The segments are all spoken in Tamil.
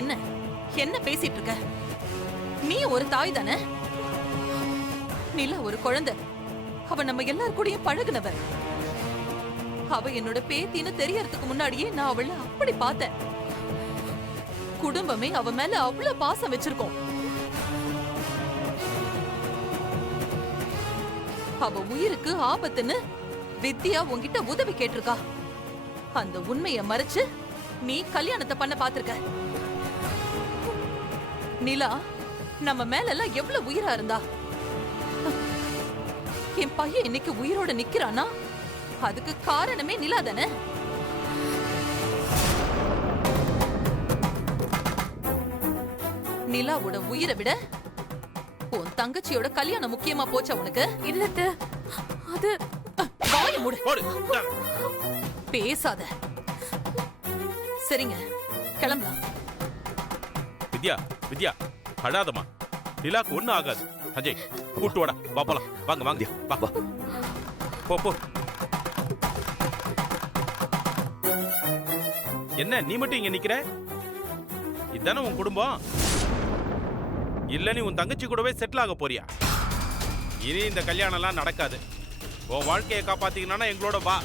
என்ன என்ன பேசிட்டு இருக்க? நீ ஒரு தாய் தானே? நிலா ஒரு குழந்தை. அவ நம்ம எல்லார் கூடயும் பழகுனவ. அவ என்னோட பேத்தின்னு தெரியறதுக்கு முன்னாடியே நான் அவளை அப்படி பார்த்தேன். குடும்பமே அவ மேல அவ்வளவு பாசம் வச்சிருக்கோம். அவ உயிருக்கு ஆபத்துன்னு வித்யா உன்கிட்ட உதவி கேட்டிருக்கா. அந்த உண்மைய மறைச்சு நீ கல்யாணத்தை பண்ண பாத்திருக்க. நிலா நம்ம மேல எல்லாம் எவ்வளவு உயிரா இருந்தா. என் பையன் இன்னைக்கு உயிரோட நிக்கிறானா அதுக்கு காரணமே நிலா தானே? நிலாவோட உயிரை விட உன் தங்கச்சியோட கல்யாணம் முக்கியமா போச்சா உனக்கு? இல்லத்த அது வாய மூடு. பேசாத. சரிங்க, கிளம்பலாம். வித்யா வித்யா அழாதமா. நிலாக்கு ஒண்ணும் ஆகாது. அஜய் கூட்டு வாடா, வா போலாம். வாங்க வாங்க வா வா. போ போ. என்ன நீ மட்டும் இங்க நிக்கிற? இதானே உன் குடும்பம்? இல்ல நீ உன் தங்கச்சி கூடவே செட்டில் ஆக போறியா? இனி இந்த கல்யாணம் எல்லாம் நடக்காது. உன் வாழ்க்கையை காப்பாத்திக்கணும்னா எங்களோட வா,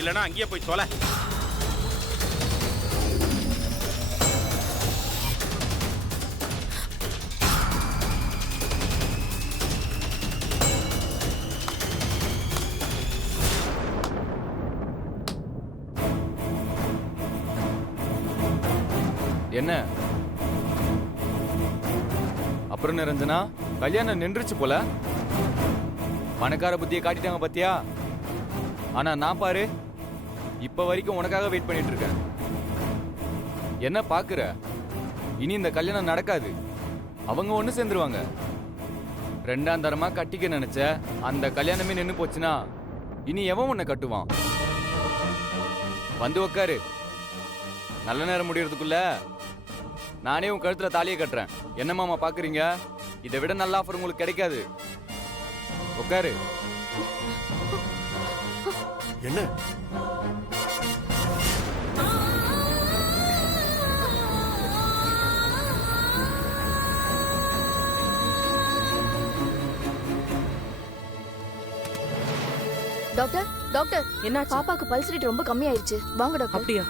இல்லனா அங்கேயே போய் தொலை. என்ன அப்புறம் நிரஞ்சனா, கல்யாணம் நின்றுச்சு போல. பணக்கார புத்தியை காட்டிட்டாங்க பாத்தியா? ஆனா நான் பாரு, இப்ப வரைக்கும் உனக்காக வெயிட் பண்ணிட்டு இருக்கேன். என்ன பாக்குற? இனி இந்த கல்யாணம் நடக்காது. அவங்க ஒண்ணு சேர்ந்துருவாங்க. ரெண்டாம் தரமா கட்டிக்க நினைச்ச அந்த கல்யாணமே நின்னு போச்சுன்னா இனி எவன் உன்னை கட்டுவான்? வந்து உக்காரு. நல்ல நேரம் முடியறதுக்குள்ள நானே உன் கழுத்துல தாலியை கட்டுறேன். என்ன மாமா பாக்குறீங்க? இதை விட நல்ல ஆஃபர் உங்களுக்கு கிடைக்காது. உட்காரு. என்ன டாக்டர் டாக்டர் என்ன பாப்பாக்கு பல்ஸ் ரேட் ரொம்ப கம்மியாயிருச்சு. வாங்க டாக்டர். அப்படியா?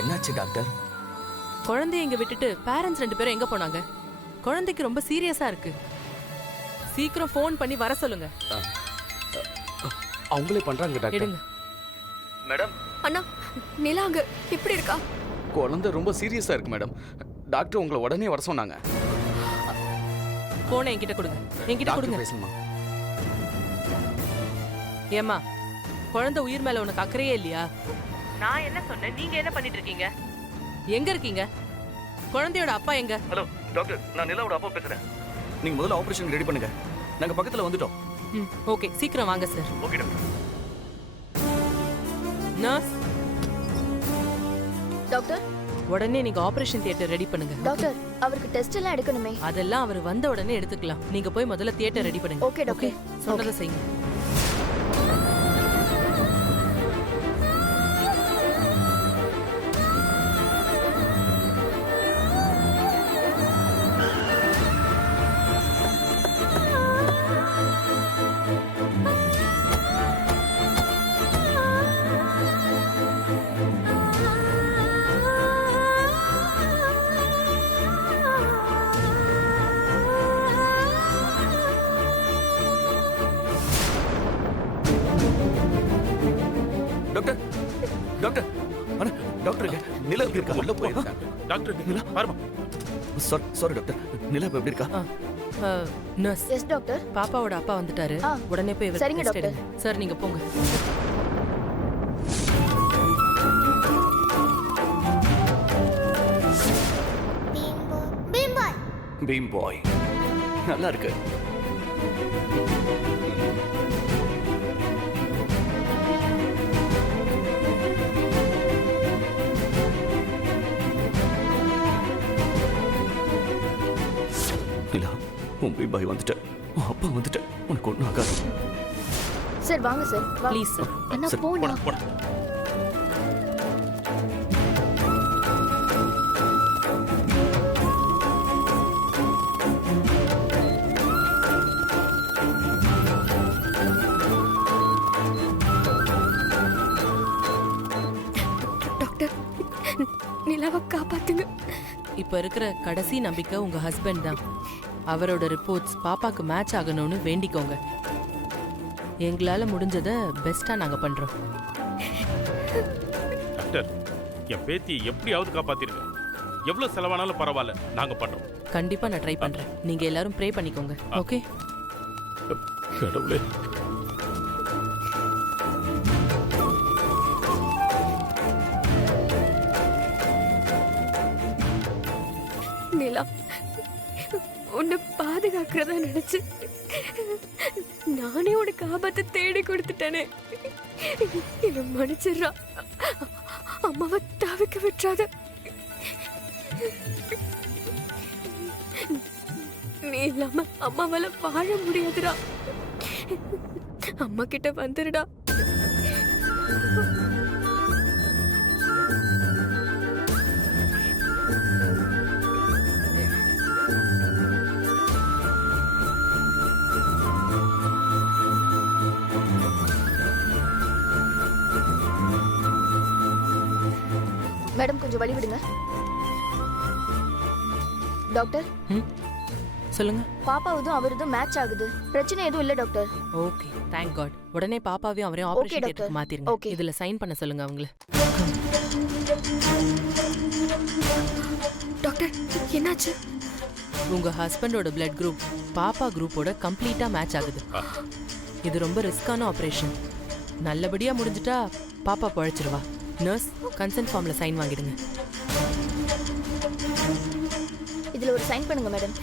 என்னாச்சு டாக்டர்? குழந்தைய இங்க விட்டுட்டு பேரண்ட்ஸ் 2 பேரும் எங்க போனாங்க? குழந்தைக்கு ரொம்ப சீரியஸா இருக்கு. சீக்கிரம் ஃபோன் பண்ணி வர சொல்லுங்க. அவங்களே பண்றாங்க டாக்டர். எடுங்க. மேடம், அண்ணா நிலா அங்க எப்படி இருக்கா? குழந்தை ரொம்ப சீரியஸா இருக்கு மேடம். டாக்டர் உங்களை உடனே வர சொன்னாங்க. போனை என்கிட்ட கொடுங்க. என்கிட்ட கொடுங்க. டாக்டர் பேசணுமா? ஏம்மா, குழந்தை உயிர் மேல உனக்கு அக்கறையே இல்லையா? நான் என்ன சொன்னேன், நீங்க என்ன பண்ணிட்டு இருக்கீங்க? எங்க இருக்கீங்க? குழந்தையோட அப்பா எங்க? ஹலோ டாக்டர், நான் நிலாவோட அப்பா பேசுறேன். நீங்க முதல்ல ஆபரேஷன் ரெடி பண்ணுங்க. நாங்க பக்கத்துல வந்துட்டோம். ஓகே, சீக்கிரம் வாங்க sir. Okay doctor. Nurse, doctor உடனே நீங்க ஆபரேஷன் தியேட்டர் ரெடி பண்ணுங்க. டாக்டர் அவருக்கு டெஸ்ட் எல்லாம் எடுக்கணுமே. அதெல்லாம் அவர் வந்த உடனே எடுத்துக்கலாம். நீங்க போய் முதல்ல தியேட்டர் ரெடி பண்ணுங்க. Okay doctor. சொன்னதை செய்யுங்க. டாக்டர் டாக்டர் அண்ணா டாக்டர் நிலா எப்படி இருக்கா? உள்ள போயிருக்காங்க. டாக்டர் நிலா பாருமா. சாரி டாக்டர், நிலா எப்படி இருக்கா? Nurse, yes doctor. பாப்பாவோட அப்பா வந்துட்டாரு. உடனே போய் சரிங்க டெஸ்ட் டாக்டர். எடுங்க. சார் நீங்க போங்க. பீம் பாய் நல்லா இருக்கு. நிலா உன் பீபாய் வந்துட்டேன், உன் அப்பா வந்துட்டேன், உனக்கு ஒன்றும் ஆகாது. சார் வாங்க சார் வா. Please sir. அண்ணா சரி, போனா போடா போடா. டாக்டர் நிலாவை காப்பாத்துங்க. இப்ப இருக்கிற கடைசி நம்பிக்கை உங்க ஹஸ்பண்ட் தான். அவரோட ரிப்போர்ட்ஸ் பாப்பாக்கு மேட்ச் ஆகணும்னு வேண்டிக்கோங்க. எங்களால முடிஞ்சதை பெஸ்டா நாங்க பண்றோம். டாக்டர், என் பேத்தியை எப்படியாவது காப்பாத்திருங்க. எவ்வளவு செலவானாலும் பரவாயில்ல, நாங்க பண்றோம். கண்டிப்பா நான் ட்ரை பண்றேன். நீங்க எல்லாரும் ப்ரே பண்ணிக்கோங்க. ஓகே? கடவுளே, நிலா உன்னை பாதுகாக்கிறதா நினைச்சு நானே உனக்கு ஆபத்தை தேடி கொடுத்துட்டேனே. என்ன மன்னிச்சிடுறா. அம்மாவை தவிக்க விட்டுறாத. நீ இல்லாம அம்மாவால வாழ முடியாதுடா. அம்மா கிட்ட வந்துருடா. மேடம் கொஞ்சம் வழி விடுங்க. டாக்டர் சொல்லுங்க. பாப்பாவதும் அவரதும் மேட்ச் ஆகுது. பிரச்சனை எதுவும் இல்ல டாக்டர். Okay, thank God. உடனே பாப்பாவையும் அவரையும் Okay, ஆபரேஷன் doctor. தியேட்டருக்கு மாத்திருங்க. Okay. இதுல சைன் பண்ண சொல்லுங்க அவங்கள. டாக்டர் என்னாச்சு? உங்க ஹஸ்பண்டோட பிளட் குரூப் பாப்பா குரூப்போட கம்ப்ளீட்டா மேட்ச் ஆகுது. இது ரொம்ப ரிஸ்கான ஆபரேஷன். நல்லபடியா முடிஞ்சிட்டா பாப்பா பழைச்சிருவா. நர்ஸ், கன்சென்ட் ஃபார்ம்ல சைன் வாங்கிடுங்க. இதுல ஒரு சைன் பண்ணுங்க மேடம்.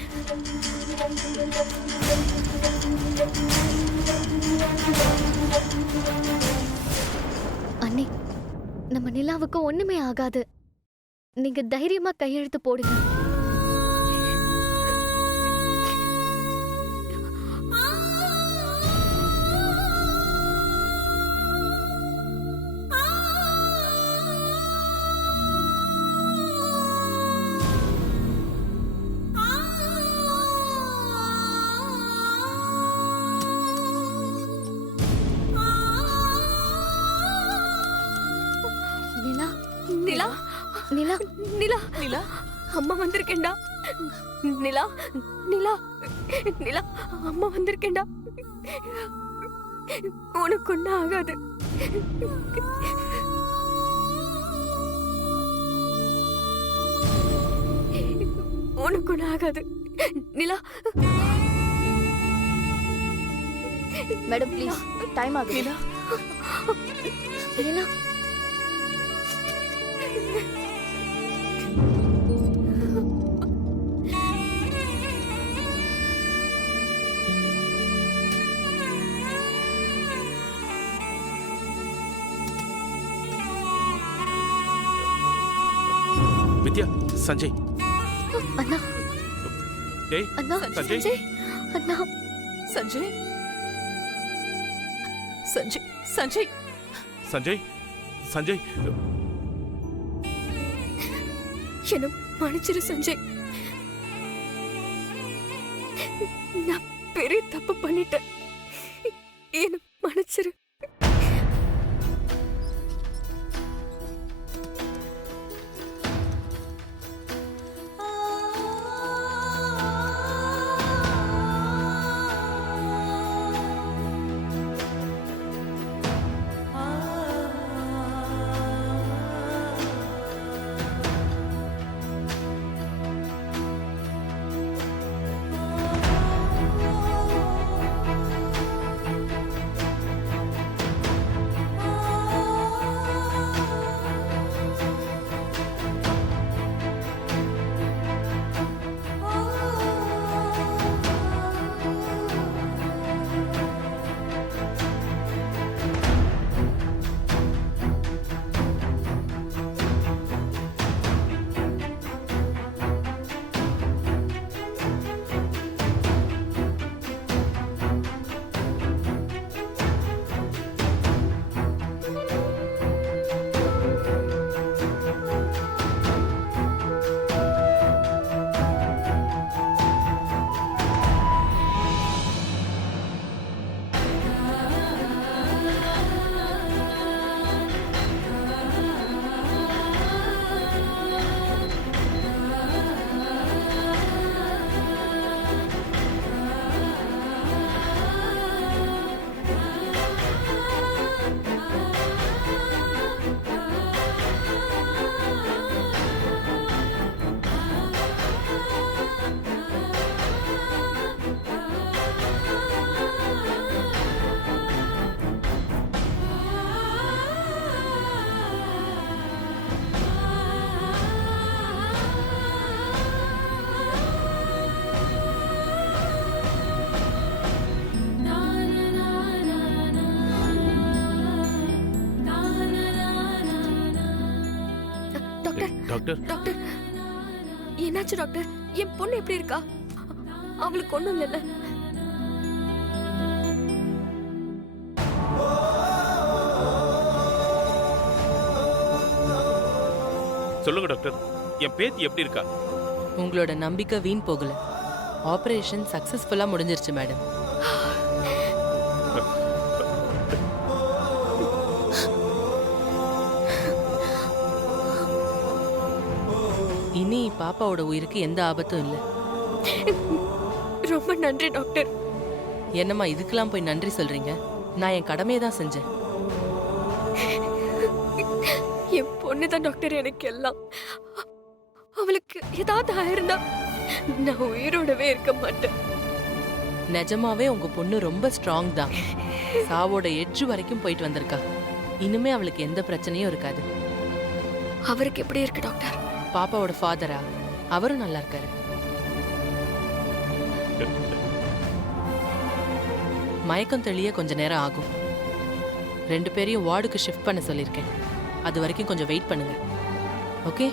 அண்ணி, நம்ம நிலாவுக்கு ஒண்ணுமே ஆகாது. நீங்க தைரியமா கையெழுத்து போடுங்க. நிலா நிலா நிலா நிலா நிலா அம்மா வந்திருக்கேன்டா. நிலா நிலா நிலா அம்மா வந்திருக்கேன்டா. உனக்கு ஒன்றும் ஆகாது. உனக்கு ஒன்றும் ஆகாது. நிலா மேடம் ப்ளீஸ், டைம் ஆகுது. நிலா நிலா வித்யா, சஞ்சய். அண்ணா டேய், அண்ணா சஞ்சய். சஞ்சய் அண்ணா சஞ்சய் சஞ்சய் சஞ்சய் சஞ்சய், சஞ்சய். என்ன மன்னிச்சிரு சஞ்சய். நான் பெரிய தப்பு பண்ணிட்டேன். என்ன மன்னிச்சிரு. டாக்டர் டாக்டர் டாக்டர் என்னாச்சு டாக்டர்? என் பொண்ணு எப்படி இருக்கா? அவளுக்கு ஒண்ணும் இல்லைல்ல? சொல்லுங்க டாக்டர், என் பேத்தி எப்படி இருக்கா? உங்களோட நம்பிக்கை வீண் போகல. ஆபரேஷன் சக்சஸ்ஃபுல்லா முடிஞ்சிருச்சு மேடம். இனி பாப்பாவோட உயிருக்கு எந்த ஆபத்தும் இல்லை. ரொம்ப நன்றி டாக்டர். என்னம்மா இதுக்கெல்லாம் போய் நன்றி சொல்றீங்க? நான் என் கடமையை தான் செஞ்சேன். என் பொண்ணு தான் டாக்டர் எனக்கு எல்லாம். அவளுக்கு ஏதாவது ஆயிருந்தா நான் உயிரோடவே இருக்க மாட்டேன். நிஜமாவே உங்க பொண்ணு ரொம்ப ஸ்ட்ராங் தான். சாவோட எட்ஜ் வரைக்கும் போயிட்டு வந்திருக்கா. இனிமே அவளுக்கு எந்த பிரச்சனையும் இருக்காது. அவருக்கு எப்படி இருக்கு டாக்டர்? பாப்பாவோட ஃபாதரா? அவரும் நல்லா இருக்காரு. மயக்கம் தெளிய கொஞ்ச நேரம் ஆகும். 2 பேரையும் வார்டுக்கு ஷிஃப்ட் பண்ண சொல்லியிருக்கேன். அது வரைக்கும் கொஞ்சம் வெயிட் பண்ணுங்க. ஓகே?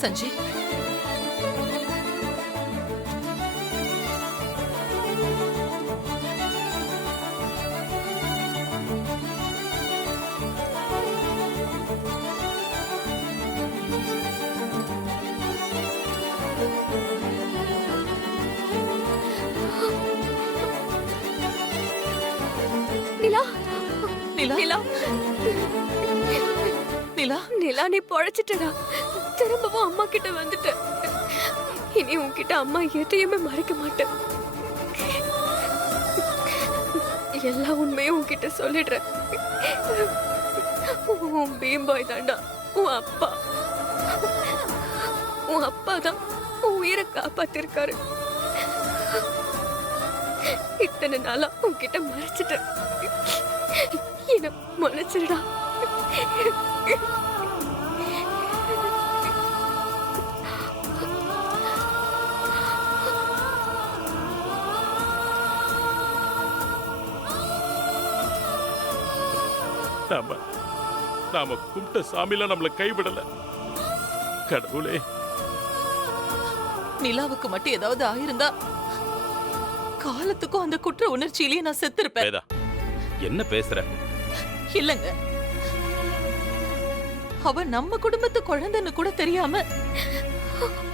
சஞ்சய், நிலா நிலா நிலா நிலா, நிலா நீ பொழைச்சிட்டடா. திரும்பவும் அம்மா கிட்ட வந்துட்ட. இனி உன்கிட்ட அம்மா எதையுமே மறைக்க மாட்டேன். எல்லா உண்மையும் உன்கிட்ட சொல்லிடுறேன். உன் பீம்பாய் தாண்டா உன் அப்பா. உன் அப்பா தான் உன் உயிரை காப்பாத்திருக்காரு. இத்தனை நாளா உன்கிட்ட மறைச்சிட்டேன். என்ன மன்னிச்சிருடா. நாம கும்பிட்ட சாமிலாம் நம்மள கைவிடல. கடவுளே, நிலாவுக்கு மட்டும் ஏதாவது ஆயிருந்தா காலத்துக்கும் அந்த குற்ற உணர்ச்சியிலேயே நான் செத்திருப்பேன். வேதா, என்ன பேசுற? இல்லங்க, அவ நம்ம குடும்பத்து குழந்தைன்னு கூட தெரியாம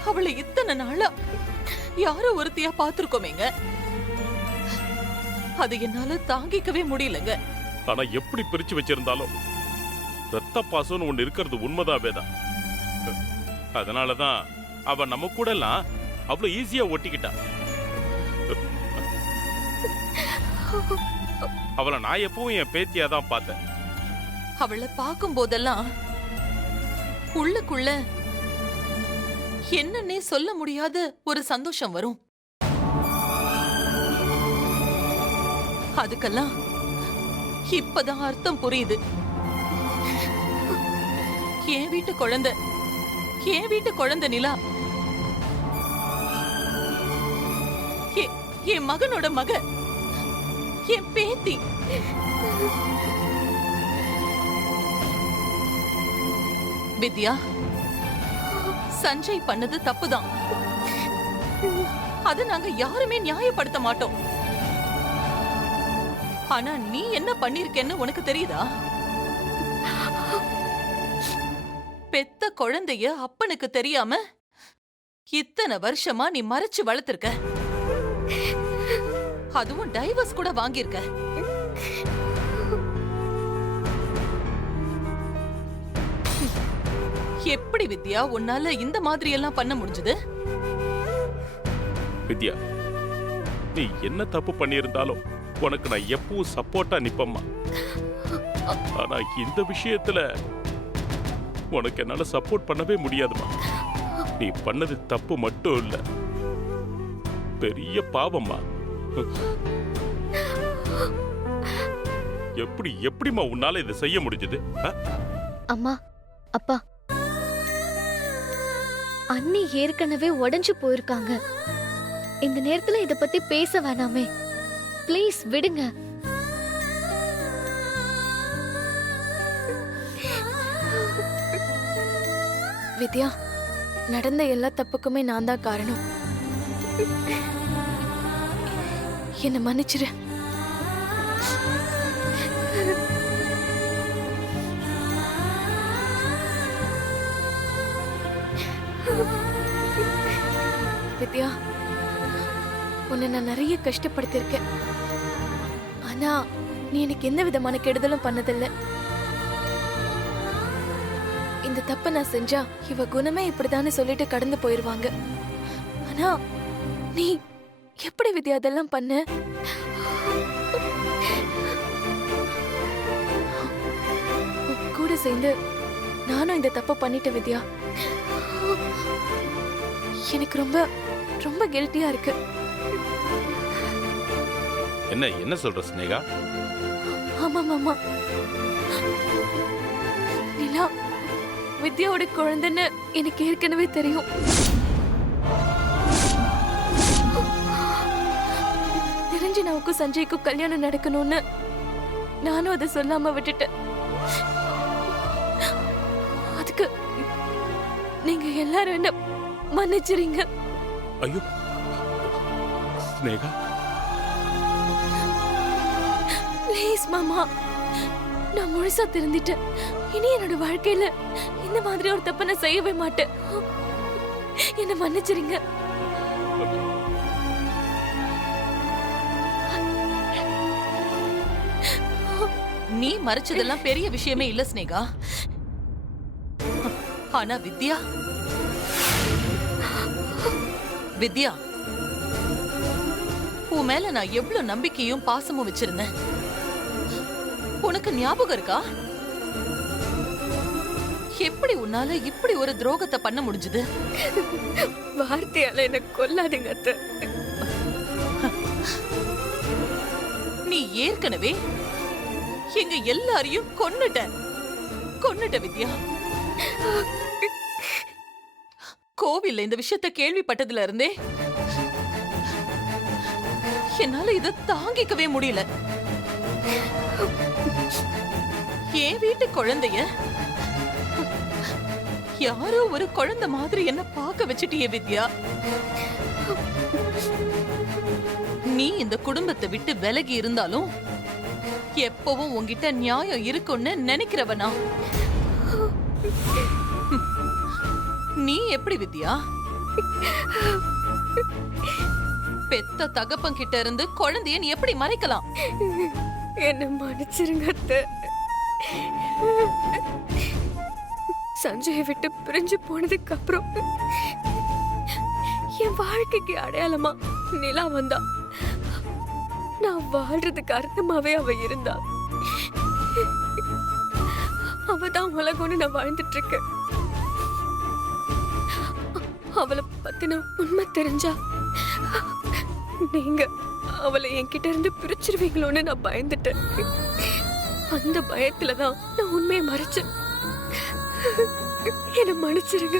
அவளை இத்தனை நாளா யாரோ ஒருத்தியா பாத்துருக்கோமேங்க. அது என்னால தாங்கிக்கவே முடியலங்க. ஆனா எப்படி பிரிச்சு வச்சிருந்தாலும் ரத்த பாசம்னு ஒண்ணு இருக்கிறது உண்மைதான் வேதா. அதனாலதான் அவ நம்ம கூட எல்லாம் அவ்வளவு ஈஸியா ஒட்டிக்கிட்டா. அவளை நான் எப்பவும் என் பேத்தியா தான் பார்த்தேன். அவளை பார்க்கும் போதெல்லாம் உள்ளுக்குள்ள என்னன்னே சொல்ல முடியாத ஒரு சந்தோஷம் வரும். அதுக்கெல்லாம் இப்பதான் அர்த்தம் புரியுது. என் வீட்டு குழந்தை நிலா என் மகனோட மக, என் பேத்தி. வித்யா, சஞ்சய் பண்ணது தப்புதான். அது நாங்க யாருமே நியாயப்படுத்த மாட்டோம். ஆனா நீ என்ன பண்ணிருக்கேன்னு உனக்கு தெரியுதா? பெத்த குழந்தைய அப்பனுக்கு தெரியாம இத்தனை வருஷமா நீ மறைச்சு வளர்த்திருக்க. அதுவும் டைவர்ஸ் கூட வாங்கியிருக்க. எப்படி வித்யா உன்னால இந்த மாதிரி எல்லாம் பண்ண முடிஞ்சது? வித்யா, நீ என்ன தப்பு பண்ணியிருந்தாலும் உனக்கு நான் எப்பவும் சப்போர்ட்டா நிப்பம்மா. ஆனா இந்த விஷயத்துல உனக்கு என்னால சப்போர்ட் பண்ணவே முடியாதுமா. நீ பண்ணது தப்பு மட்டும் இல்ல, பெரிய பாவம்மா. எப்படிம்மா உன்னால இதை செய்ய முடிஞ்சது? அம்மா, அப்பா, அண்ணி ஏற்கனவே உடைஞ்சு போயிருக்காங்க. இந்த நேரத்துல இத பத்தி பேச வேணாமே. ப்ளீஸ் விடுங்க. வித்யா, நடந்த எல்லா தப்புக்குமே நான் தான் காரணம். என்ன மன்னிச்சிரு. வித்யா, உன்னை நான் நிறைய கஷ்டப்படுத்திருக்கேன். ஆனா நீ எனக்கு எந்த விதமான கெடுதலும் பண்ணதில்லை. இந்த தப்ப நான் செஞ்சா இவ குணமே இப்படிதானே சொல்லிட்டு கடந்து போயிருவாங்க. ஆனா நீ எப்படி வித்யா அதெல்லாம் பண்ண? உன் கூட சேர்ந்து நானும் இந்த தப்ப பண்ணிட்டேன் வித்யா. எனக்கு ரொம்ப ரொம்ப கில்ட்டியா இருக்கு. என்ன சொல்ற ஸ்னேகா? ஆமா மாமா, நிலா வித்யாவோட குழந்தைன்னு எனக்கு ஏற்கனவே தெரியும். நிரஞ்சனாவுக்கும் சஞ்சய்க்கும் கல்யாணம் நடக்கணும்னு நானும் அதை சொல்லாம விட்டுட்டேன். அதுக்கு நீங்க எல்லாரும் என்ன மன்னிச்சிரீங்க. ஐயோ ஸ்னேகா, ப்ளீஸ் மாமா, நான் முழுசா திருந்திட்டேன். இனி என்னோட வாழ்க்கையில இந்த மாதிரி ஒரு தப்ப நான் செய்யவே மாட்டேன். என்ன மன்னிச்சிருங்க. நீ மறைச்சதெல்லாம் பெரிய விஷயமே இல்ல ஸ்னேகா. ஆனா வித்யா உன் மேல நான் எவ்வளவு நம்பிக்கையும் பாசமும் வச்சிருந்தேன். உனக்கு ஞாபகம் இருக்கா? எப்படி உன்னால இப்படி ஒரு துரோகத்தை பண்ண முடிஞ்சது? வார்த்தையால என்ன கொல்லாதீங்க அத்தை. நீ ஏற்கனவே எங்க எல்லாரையும் கொன்னுட்ட வித்யா. கோவில்ல இந்த விஷயத்தை கேள்விப்பட்டதுல இருந்தே என்னால இத தாங்கிக்கவே முடியல. என் வீட்டு குழந்தைய யாரோ ஒரு குழந்தை மாதிரி என்ன பார்க்க வச்சிட்டியே வித்யா. நீ இந்த குடும்பத்தை விட்டு விலகி இருந்தாலும் எப்பவும் உன்கிட்ட நியாயம் இருக்கும்னு நினைக்கிறவனா? நீ எப்படி வித்யா பெத்த தகப்பன் கிட்ட இருந்து குழந்தைய நீ எப்படி மறைக்கலாம்? என்ன மன்னிச்சிருங்க அத்தை. சஞ்சயை விட்டு பிரிஞ்சு போனதுக்கு அப்புறம் என் வாழ்க்கைக்கு அடையாளமா நிலா வந்தா. நான் வாழ்றதுக்கு அர்த்தமாவே அவ இருந்தா. அவதான் உலகம்னு நான் வாழ்ந்துட்டு இருக்கேன். அவளை பத்தின உண்மை தெரிஞ்சா நீங்க அவளை என்கிட்ட இருந்து பிரிச்சிருவீங்களோன்னு நான் பயந்துட்டேன். அந்த பயத்துலதான் நான் உண்மையை மறைச்சேன். என்ன மன்னிச்சிருங்க.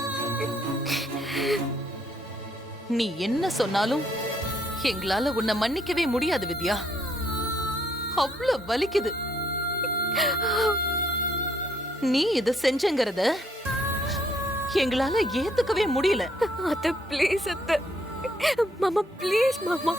நீ என்ன சொன்னாலும் எங்களால உன்னை மன்னிக்கவே முடியாது வித்யா. அவ்வளவு வலிக்குது. நீ இத செஞ்சங்கறத எங்களால ஏத்துக்கவே முடியல. அத்தை ப்ளீஸ் அத்தை. மாமா ப்ளீஸ் மாமா.